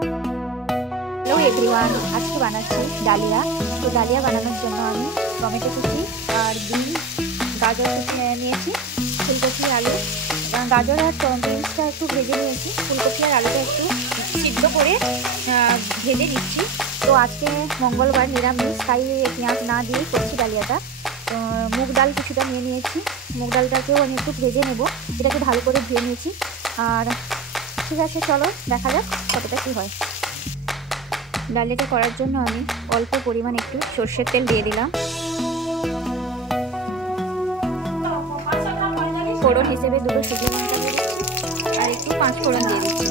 Hello everyone, আজকে বানাচ্ছি dahlia. তো ডালিয়া বানানোর জন্য আমি টমেটো কুচি আর বিন, গাজর কুচি নিয়েছি, ফুলকপি, আলু। গাজর আর বিনসটা একটু ভেজে নিয়েছি, ফুলকপি আর আলুটা একটু সিদ্ধ করে ভেজে নিচ্ছি। তো আজকে মঙ্গলবার, নিরামিষ, তাই পেঁয়াজ না দিয়ে করছি ডালিয়াটা। মুগ ডাল কিছুটা নিয়ে নিয়েছি, মুগ ডালটাকেও আমি একটু ভেজে নেব। এটাকে ভালো করে ধুয়ে নিয়েছি। আর ঠিক আছে, চলো দেখা যাক কতটা কী হয়। ডালিয়াটা করার জন্য আমি অল্প পরিমাণ একটু সর্ষের তেল দিয়ে দিলাম। ফোড়ন হিসেবে দুটো শুকনো লঙ্কা দিয়ে দিচ্ছি আর একটু 5 ফোড়ন দিয়ে দিচ্ছি।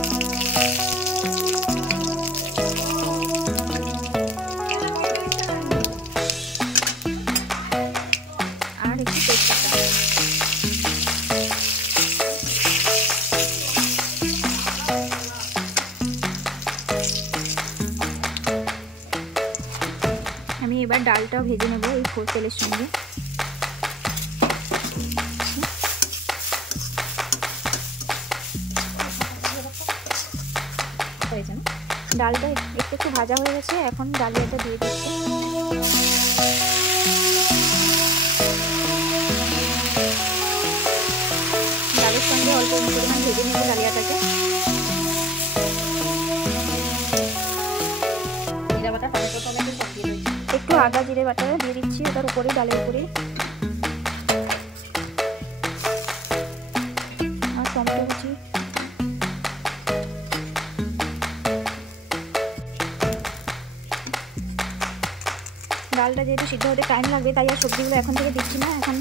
আর একটু তেজপাতা। আমি এবার ডালটা ভেজে নেব এই তেলের সঙ্গে। ডালটা একটু একটু ভাজা হয়ে গেছে, এখন ডালিয়াটা দিয়ে দিচ্ছি। ডালের সঙ্গে অল্প পরিমাণ ভেজে নেব ডালিয়াটাকে। একটু আদা জিরে বাটা দিয়ে দিচ্ছি ওটার উপরে, ডালের উপরে। আর টমেটো কুচি। ডালটা যেহেতু সিদ্ধ হতে টাইম লাগবে, তাই আর সবজিগুলো এখন থেকে দিচ্ছি না। এখন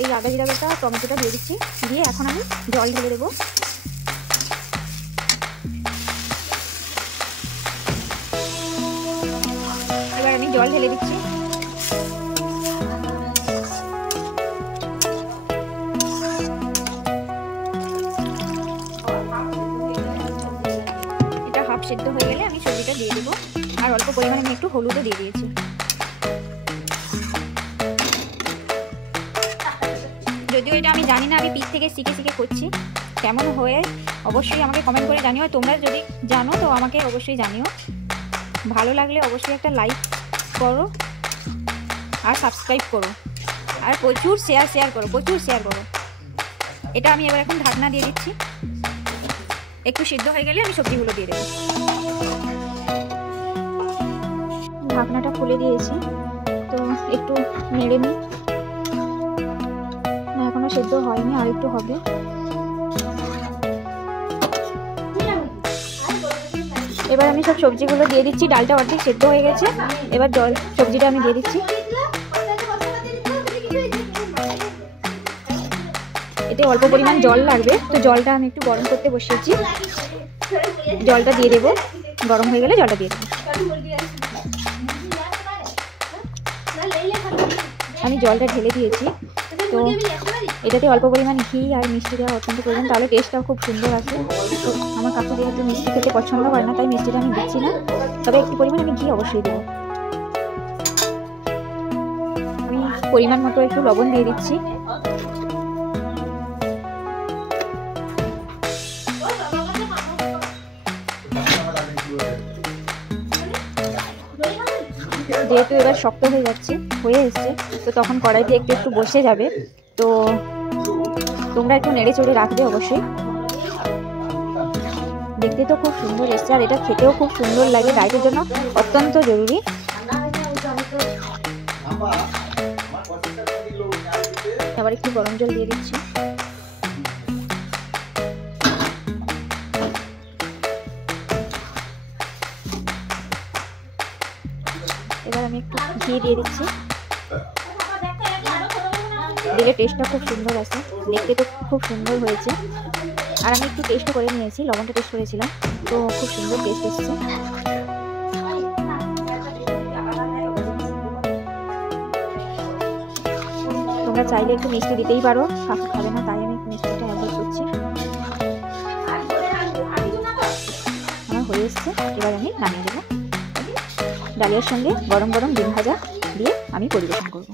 এই আদা জিরা বাটা টমেটোটা দিয়ে দিচ্ছি, দিয়ে এখন আমি জল ঢেলে দেবো। এবার আমি জল ঢেলে দিচ্ছি। এটা হাফ সিদ্ধ হয়ে গেলে আমি সবজিটা দিয়ে দেবো। আর অল্প পরিমাণে আমি একটু হলুদও দিয়ে দিয়েছি। যদিও এটা আমি জানি না, আমি পিঠ থেকে শিখে শিখে করছি। কেমন হয়ে অবশ্যই আমাকে কমেন্ট করে জানিও। তোমরা যদি জানো তো আমাকে অবশ্যই জানিও। ভালো লাগলে অবশ্যই একটা লাইক করো আর সাবস্ক্রাইব করো, আর প্রচুর শেয়ার করো, প্রচুর শেয়ার করো। এটা আমি এবার এখন ঢাকনা দিয়ে দিচ্ছি। একটু সিদ্ধ হয়ে গেলে আমি সবজিগুলো দিয়ে দেবো। ঢাকনাটা খুলে দিয়েছি, তো একটু নেড়ে নিই। না, এখনো সেদ্ধ হয়নি, আর একটু হবে। এবার আমি সব সবজিগুলো দিয়ে দিচ্ছি। ডালটা অর্ধেক সেদ্ধ হয়ে গেছে, এবার সবজিটা আমি দিয়ে দিচ্ছি। এতে অল্প পরিমাণ জল লাগবে, তো জলটা আমি একটু গরম করতে বসিয়েছি। জলটা দিয়ে দেবো, গরম হয়ে গেলে জলটা দিয়ে দেবো। আমি জলটা ঢেলে দিয়েছি। তো এটাতে অল্প পরিমাণ ঘি আর মিষ্টি দেওয়া অত্যন্ত প্রয়োজন, তাহলে টেস্টটাও খুব সুন্দর আসে। তো আমার কাকু যেহেতু মিষ্টি খেতে পছন্দ করে না, তাই মিষ্টিটা আমি দিচ্ছি না, তবে একটু পরিমাণ আমি ঘি অবশ্যই দেবো। আমি পরিমাণ মতো একটু লবণ দিয়ে দিচ্ছি। যেহেতু এবার শক্ত হয়ে যাচ্ছে, হয়ে এসছে, তো তখন কড়াইতে একটু একটু বসে যাবে। তো তোমরা একটু নেড়ে চড়ে রাখবে অবশ্যই। দেখতে তো খুব সুন্দর এসছে, আর এটা খেতেও খুব সুন্দর লাগে। ডায়েটের জন্য অত্যন্ত জরুরি। আবার একটু গরম জল দিয়ে দিচ্ছি। এবার আমি একটু ঘি দিয়ে দিচ্ছি, দিলে টেস্টটা খুব সুন্দর আছে। দেখতে তো খুব সুন্দর হয়েছে। আর আমি একটু টেস্টও করে নিয়েছি, লবণটা টেস্ট করেছিলাম, তো খুব সুন্দর টেস্ট এসেছে। তোমরা চাইলে একটু মিষ্টি দিতেই পারো, কাকু খাবে না, তাই আমি মিষ্টিটা অ্যাভয়েড করছি। আমার হয়ে এসছে, এবার আমি নামিয়ে দেবো। ডালিয়ার সঙ্গে গরম গরম ডিম ভাজা দিয়ে আমি পরিবেশন করব।